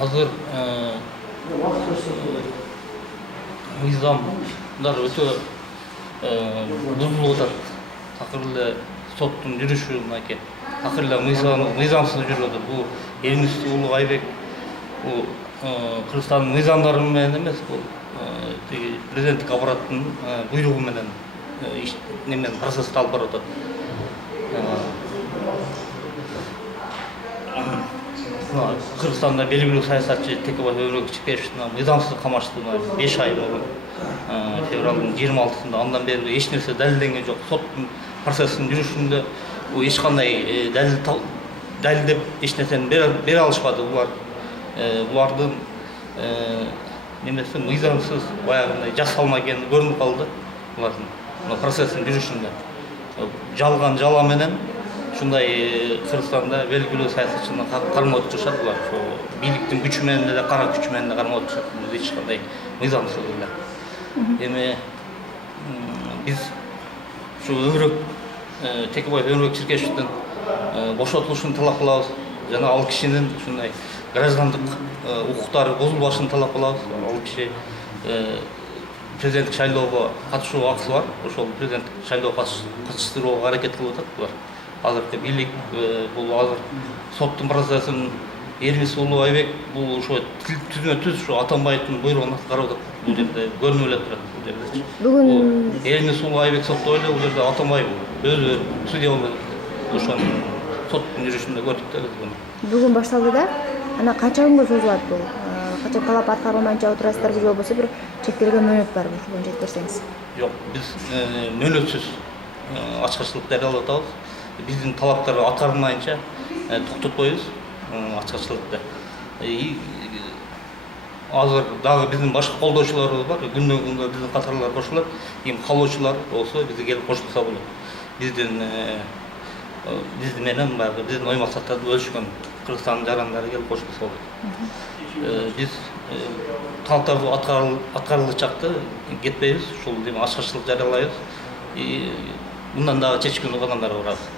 Азыр мыйзамдар өтө бузулуп атат. Такыр эле соттун жүрүшү мынакей. Такыр эле мыйзамсыз жүрүп атат. Бул Элмис уулу Айбек бул Кыргызстандын мыйзамдары менен эмес, бул президенттик аппараттын буйругу менен немен процессти алып барып атат. Кыргызстанда белгилүү саясатчы Текебай Өмүрбек мыйзамсыз камашты 5 ай мурун февралдын 26-сында. Андан бери эч нерсе далилденген жок. Соттун процесстин жүрүшүндө эч кандай далилдеп эч нерсени бере алышпады. Булардын немеси мыйзамсыз баягындай жасалма экени көрүнүп калды. Булардын процесстин жүрүшүндө жалган жала менен ушундай Кыргызстанда белгилүү саясатчыны кармап отурушат. Булар бийликтин күчү менен эле, кара күчү менен эле кармап отурушат. Бул эч кандай мыйзамсыз эле. Эми биз ушу Текебай Өмүрбек Чиркешевдин бошотулушун талап кылабыз. Жана ал кишинин ушундай граждандык укуктары бузулбашын талап кылабыз. Ал киши президенттик шайлоого катышуу акысы бар. Ошол президенттик шайлоого катыштырууга аракет кылып атат булар. Азыркы бийлик бул азыр соттун процессин Элмис уулу Айбек бул ошо түзмө-түз ушу Атамбаевдин буйругун аткарып атат. Бул жерде көрүнүп эле турат. Бул жерде бүгүн Элмис уулу Айбек соттолду эле, бул жерде Атамбаев өзү судья болуп ошонун соттун жүрүшүндө көрдүк да биз. Бүгүн башталды да, ана канча күнгө созулат бул? Канча талап аткарылмайынча отурасыздарбы же болбосо бир чектелген мөөнөт барбы? Ошол боюнча айтып берсеңиз. Жок, биз мөөнөтсүз ачкычылык жарыялап атабыз. Биздин талаптар аткарылмайынча токтотпойбуз ачкычылыкты. Азыр дагы биздин башка колдоочуларыбыз бар. Күндөн күнгө биздин катарлар кошулат. Эми калоочулар болсо бизге келип кошулса болот. Биздин менен баягы биздин ой максаттарды бөлүшкөн Кыргызстандын жарандары келип кошулса болот. Биз талаптарды аткарылычакты кетпейбиз. Ушул ачкычылык жарыялайбыз. Мындан дагы чечкиндүү кадамдарга барабыз.